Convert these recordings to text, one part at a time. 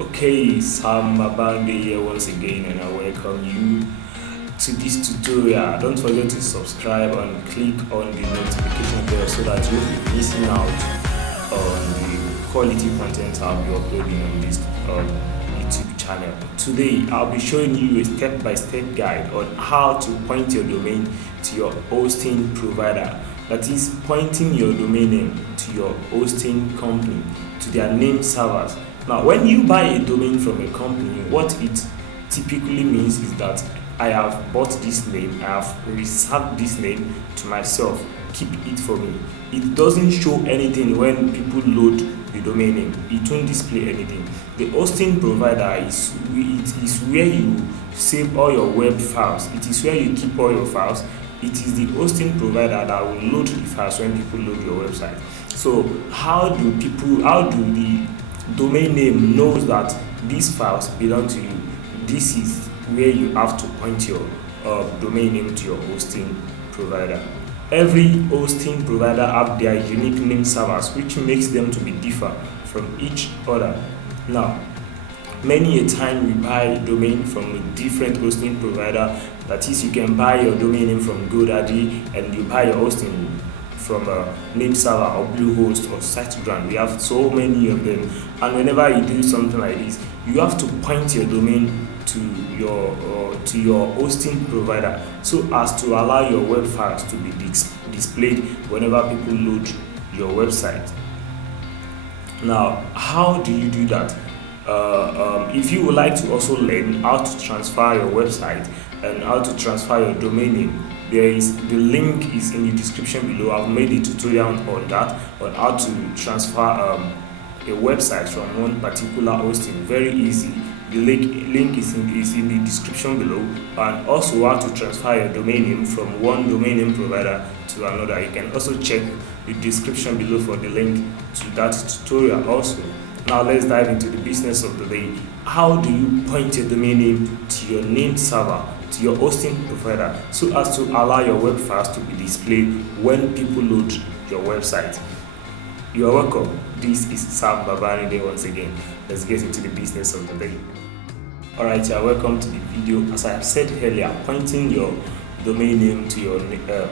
Okay, Sam Mabande here once again, and I welcome you to this tutorial. Don't forget to subscribe and click on the notification bell so that you won't be missing out on the quality content I'll be uploading on this YouTube channel. Today, I'll be showing you a step-by-step guide on how to point your domain to your hosting provider. That is, pointing your domain name to your hosting company, to their name servers. Now, when you buy a domain from a company, what it typically means is that I have bought this name, I have reserved this name to myself, keep it for me. It doesn't show anything when people load the domain name, it won't display anything. The hosting provider is where you save all your web files, it is where you keep all your files. It is the hosting provider that will load the files when people load your website. So how do the domain name knows that these files belong to you? This is where you have to point your domain name to your hosting provider. Every hosting provider have their unique name servers, which makes them to be different from each other. Now, many a time we buy a domain from a different hosting provider. That is, you can buy your domain name from GoDaddy and you buy your hosting from a Nameserver or Bluehost or SiteGround. We have so many of them, and whenever you do something like this, you have to point your domain to your hosting provider so as to allow your web files to be displayed whenever people load your website. Now, how do you do that? If you would like to also learn how to transfer your website and how to transfer your domain name, the link is in the description below. I've made a tutorial on that, on how to transfer a website from one particular hosting. Very easy. The link is in the description below, and also how to transfer your domain name from one domain name provider to another. You can also check the description below for the link to that tutorial also. Now let's dive into the business of the day. How do you point your domain name to your name server, to your hosting provider, so as to allow your web files to be displayed when people load your website? You are welcome. This is Sam Babanide once again. Let's get into the business of the day. Alright, you are welcome to the video. As I have said earlier, pointing your domain name to your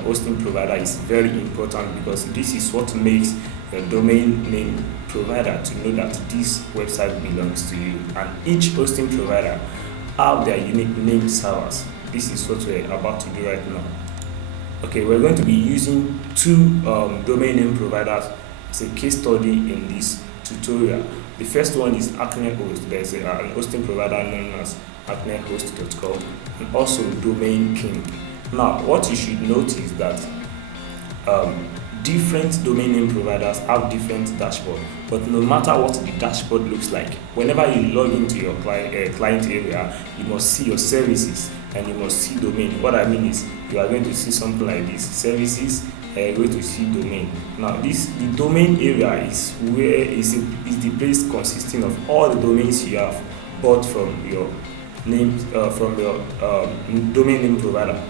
hosting provider is very important, because this is what makes your domain name provider to know that this website belongs to you. And each hosting provider have their unique name servers. This is what we're about to do right now. Okay, we're going to be using two domain name providers as a case study in this tutorial. The first one is Acne Host. There's an hosting provider known as acnehost.com, and also Domain King. Now, what you should notice is that different domain name providers have different dashboard, but no matter what the dashboard looks like, whenever you log into your client area, you must see your services and you must see domain. What I mean is, you are going to see something like this: services, you're going to see domain. Now, the domain area is where is the place consisting of all the domains you have bought from your name domain name provider.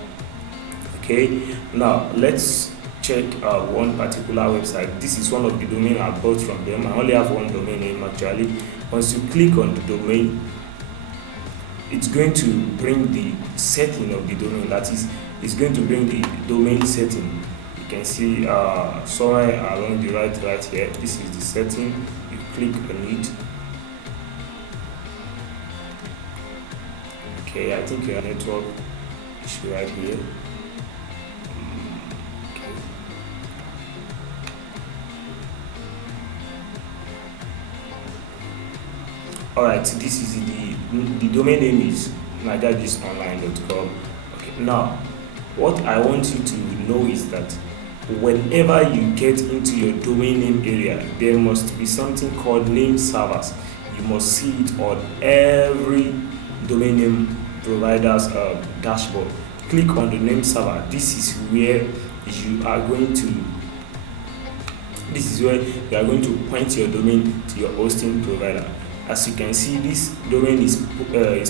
Okay, now let's check one particular website. This is one of the domain I bought from them. I only have one domain name actually. Once you click on the domain, it's going to bring the setting of the domain. That is, it's going to bring the domain setting. You can see somewhere along the right here. This is the setting. You click on it. Okay, I think your network issue right here. Alright, this is the domain name is nigergisonline.com. Okay, now what I want you to know is that whenever you get into your domain name area, there must be something called name servers. You must see it on every domain name provider's dashboard. Click on the name server. This is where you are going to point your domain to your hosting provider. As you can see, this domain is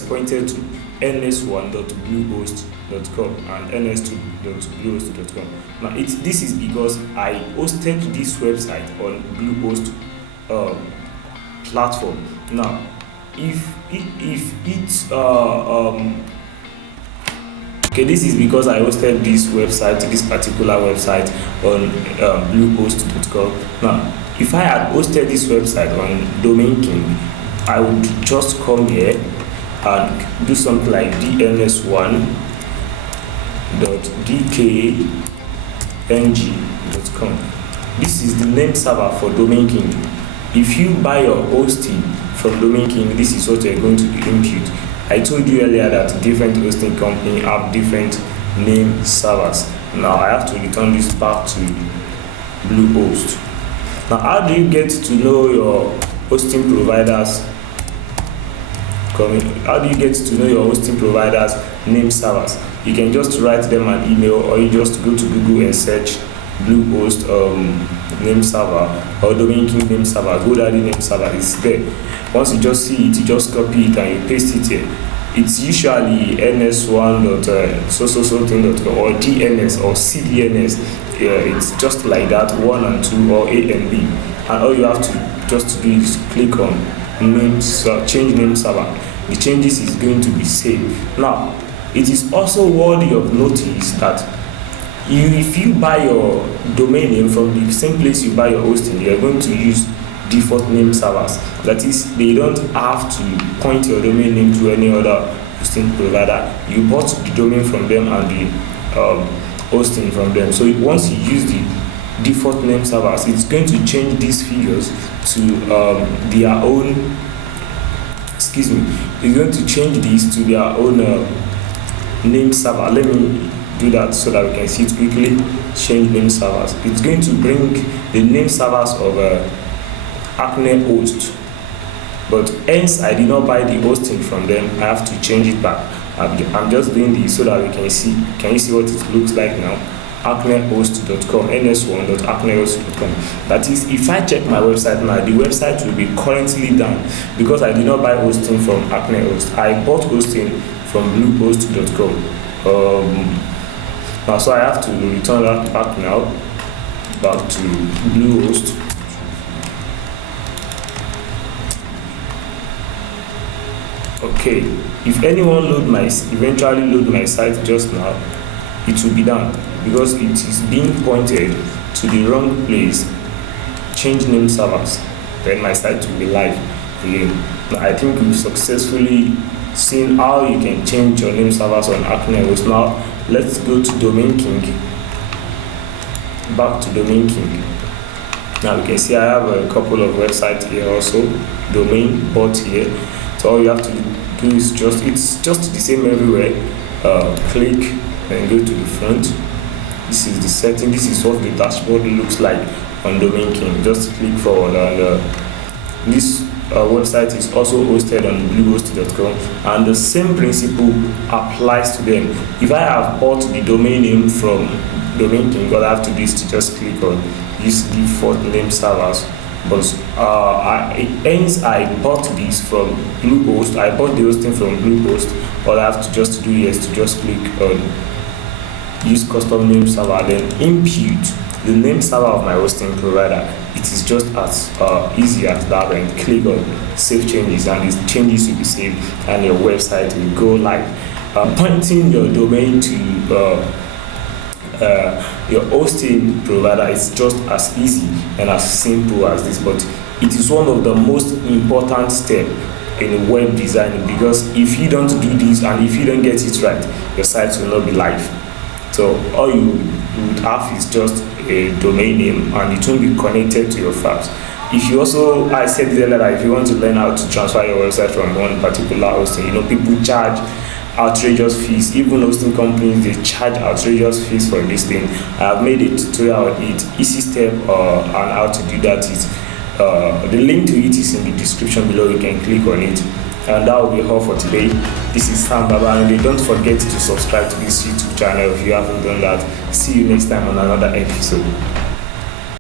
pointed to ns1.bluehost.com and ns2.bluehost.com. Now, this is because I hosted this website on Bluehost platform. Now, if it okay, this is because I hosted this particular website on bluehost.com. Now if I had hosted this website on Domain King, I would just come here and do something like dns1.dkng.com. This is the name server for Domain King. If you buy your hosting from Domain King, this is what you're going to impute. I told you earlier that different hosting companies have different name servers. Now I have to return this back to Bluehost. Now how do you get to know your hosting providers? How do you get to know your hosting providers name servers? You can just write them an email, or you just go to Google and search Bluehost name server or Domain King name server, GoDaddy name server. It's there. Once you just see it, you just copy it and you paste it here. It's usually ns1.so-so-so-thing.com or DNS or CDNS. It's just like that, 1 and 2 or A and B. And all you have to just do is click on change name server. The changes is going to be saved. Now, it is also worthy of notice that if you buy your domain name from the same place you buy your hosting, you are going to use default name servers. That is, they don't have to point your domain name to any other hosting provider. You bought the domain from them and the hosting from them. So once you use the default name servers, it's going to change these figures to their own. Excuse me. It's going to change these to their own name server. Let me do that so that we can see it quickly. Change name servers. It's going to bring the name servers of Acne host, but hence I did not buy the hosting from them. I have to change it back. I'm just doing this so that we can see. Can you see what it looks like now? acnehost.com, ns1.acnehost.com. That is, if I check my website now, the website will be currently down because I did not buy hosting from Acnehost. I bought hosting from bluehost.com. Now, so I have to return that back now, back to Bluehost. Okay, if anyone eventually load my site just now, it will be done because it is being pointed to the wrong place. Change name servers, then my site will be live again. Now, I think we've successfully seen how you can change your name servers on Acnehost. Now let's go to Domain King. Back to Domain King. Now you can see I have a couple of websites here also. Domain bought here. So all you have to do is it's just the same everywhere. Click and go to the front. This is the setting. This is what the dashboard looks like on Domain King. Just click forward, and this website is also hosted on bluehost.com, and the same principle applies to them. If I have bought the domain name from Domain King, all I have to do is to just click on use default name servers. But hence I bought this from Bluehost. I bought the hosting from Bluehost. All I have to just do is to just click on use custom name server, then impute the name server of my hosting provider. It is just as easy as that, and click on save changes, and these changes will be saved and your website will go live. Pointing your domain to your hosting provider is just as easy and as simple as this, but it is one of the most important steps in web designing, because if you don't do this and if you don't get it right, your site will not be live. So all you would have is just a domain name, and it won't be connected to your files. If you also, I said earlier that if you want to learn how to transfer your website from one particular hosting, people charge outrageous fees. Even hosting companies, they charge outrageous fees for this thing. I have made a tutorial on it, easy step on how to do that. The link to it is in the description below. You can click on it, and that will be all for today. This is Sam Baba, and don't forget to subscribe to this YouTube channel if you haven't done that. See you next time on another episode.